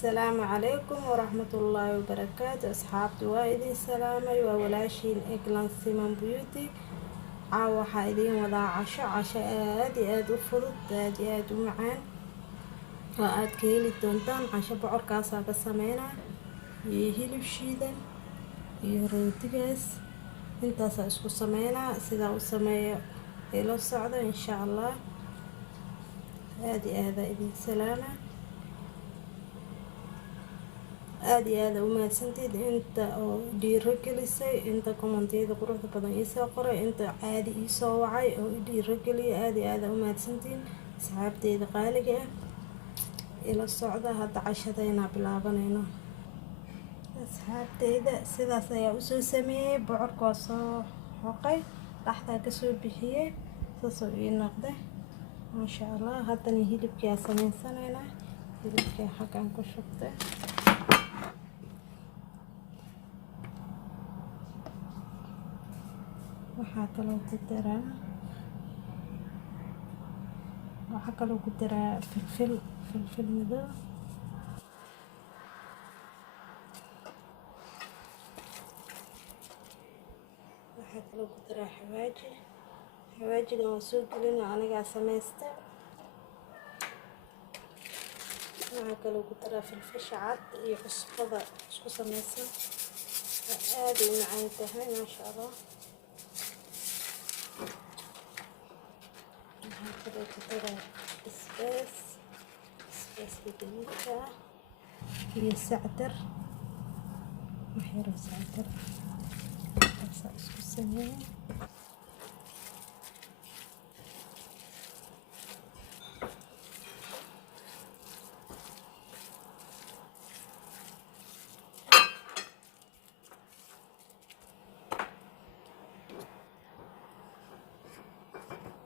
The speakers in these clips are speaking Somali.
السلام عليكم ورحمة الله وبركاته. أصحابتي وايدين سلامي وولاشين إكلان سيمان بيوتي عاوة حايدين وضع عشاء آد وفضت آد ومعان وآد كيلي دونتان عشاء بعور كاسا كسامينا يهيلو شيدا يروتيجاس انتاسا اسكو سامينا سيدا وسامية إلو الصعدة إن شاء الله. آد إذن سلامة aada iyo aada u mahadsantied inta oo dhiiro gelisay inta kommentiyada quruxda badan iisoo qoray inta caadi iisoo wacay oo dhiiro geliya aada iyo aada u mahadsantiin asxaabteyda qaaliga ah ila socda hadda cashadayna bilaabanayno. asxaabteyda sidaas ayaa usoo sameeyey bocorka waa soo xoqay dhaxdaa kasoo bixiyey saasoo ii noqday maasha allah. haddana hilibkaa sameysanaynaa hilibkaa xaggan ku shubtay waxaa kaloo ku daraa filfil madow waxaa kaloo ku daraa xawaajiga waan soo gelina anigaa samaysta. waxaa kaloo ku daraa filfisha cad iyo cusbada isku samaysan aada u macaan tahay maasha allah. waxaa kaloo ku daraa basbaas gaduudka ah iyo sacdar waxyaro sacdar taasaa isku sameeya.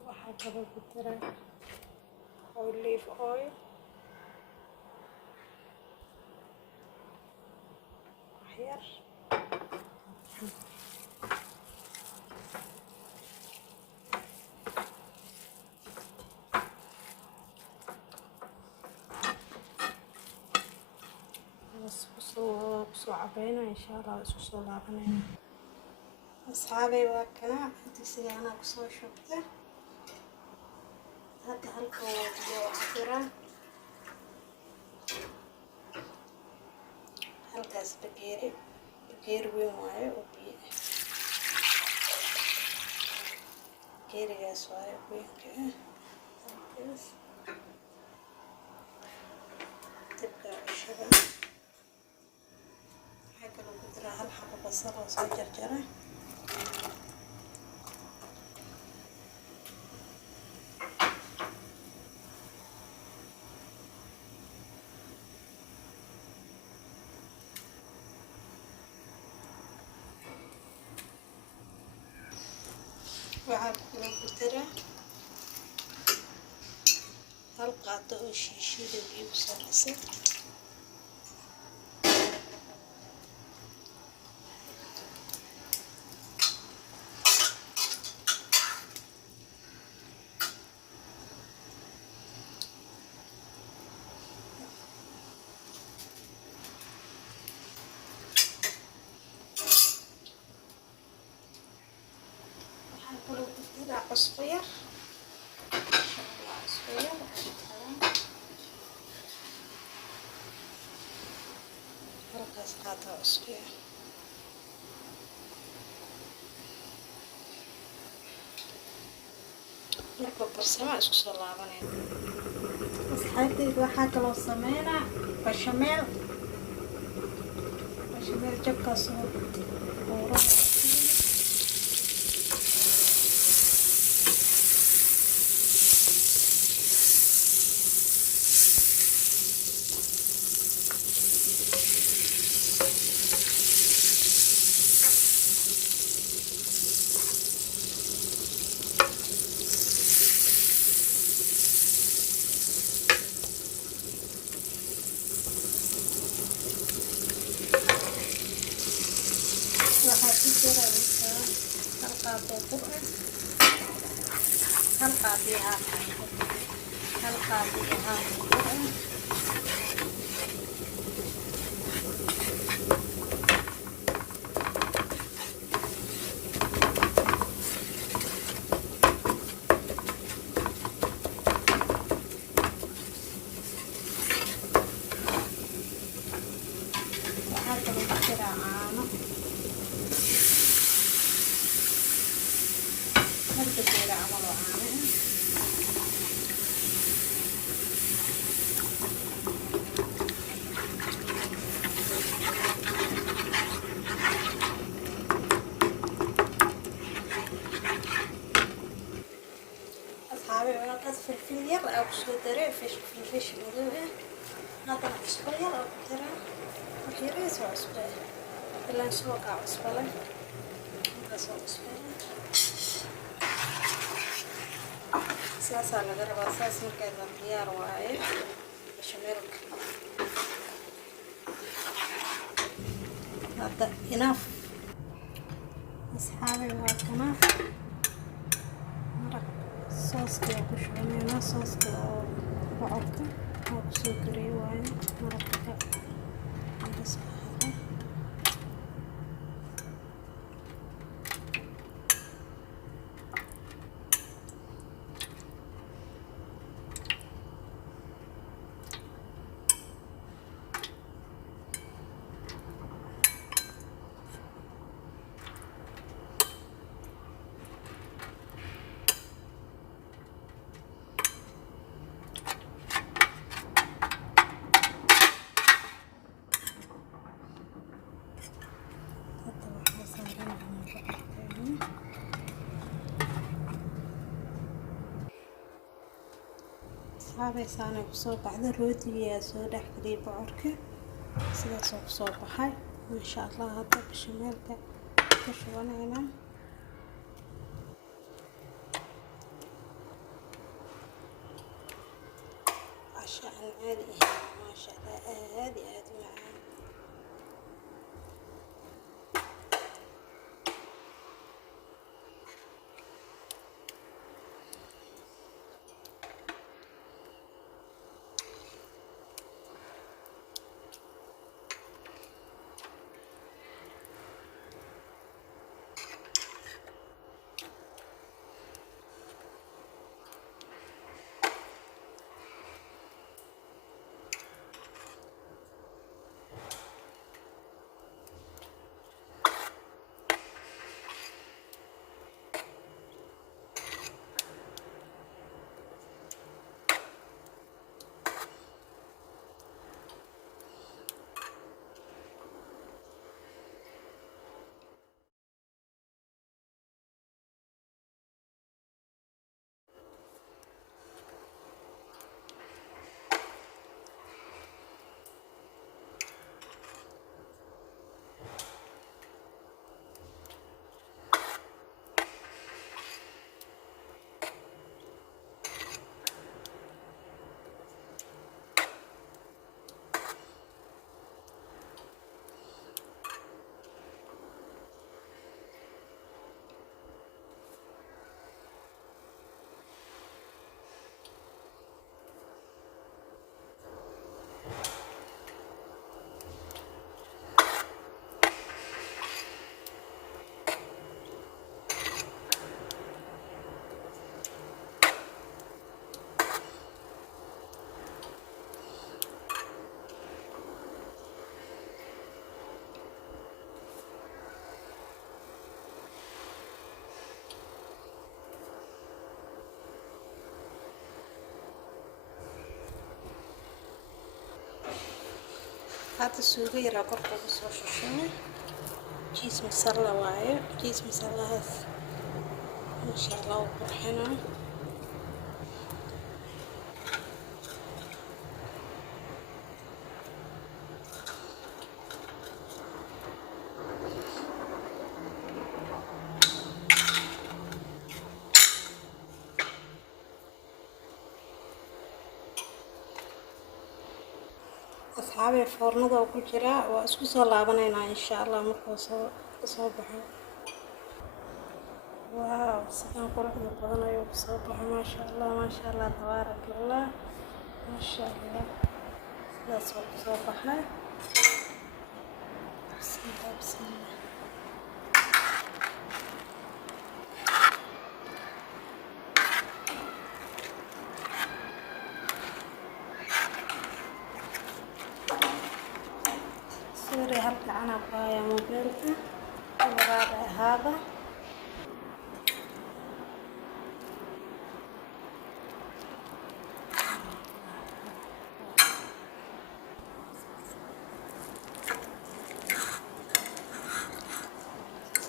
waxaa kaloo ku daraa olive oil waxyar kusoo cabayna insha allah isku soo laabanayna. asxaabay waa kana digsigaanaa kusoo shubta hadda halka waa cabiraa halkaas bakeeri weyn waaye oo biyo bakeerigaas waaye weynka halkaas dabka cushaga. waxaa kaloo ku daraa hal xabo basal oo soo jarjara waxaa kaloo ku daraa hal qaado oo shiishida biyo ku samaysan. kaloo ku daraa cusbo yar halkaas qaado cusbo yar. marka barsama isku soo laabanayna. asxaabteyda waxaa kaloo sameynaa bashameel jabkaas oo buuran waxaa ku jira hal qaado bur ah hal qaado iyo haaf bur ah waaye fish madow ah haddana cusbo yar oo ku jira waxyariis oo cusbo ah ilaan suuqaa cusbo leh intaasoo cusbo saasaa laga rabaa saas markeeda diyaar waaye bashameelka hadda enough asxaabay waa kana maraq sooska ku shubanayna sooska oo bocorka oo kusoo kariyay waaye maraqka asxaabaysaana kusoo baxda rootigiyaa soo dhex geliyay bocorka sidaasoo kusoo baxay maasha allah hadda bashameelka ku shubanayna casho aan caadi ahayn maasha allah aad iyo aad u macaan هذا السوري راكب بصوص شوشنا جيس مسلا واعي جيس مسلا هذا ما شاء الله وقرحنا أصحابي فرنضة وكل جراء وأسكو صلابنا إن شاء الله مركو صوبحا واو سكان قرح مقضنا يوم صوبحا ما شاء الله تبارك الله ما شاء الله لا صوبحا بسم الله بسم الله سوري هلك أنا بايا موبيلتي الغابة هذا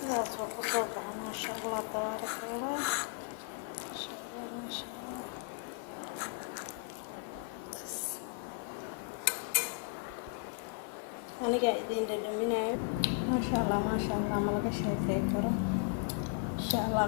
لا توقف ما شاء الله تبارك الله ما شاء الله ما شاء الله aniga idin dhadhaminayo. ما شاء الله ما شاء الله ما laga sheekay karo. إن شاء الله.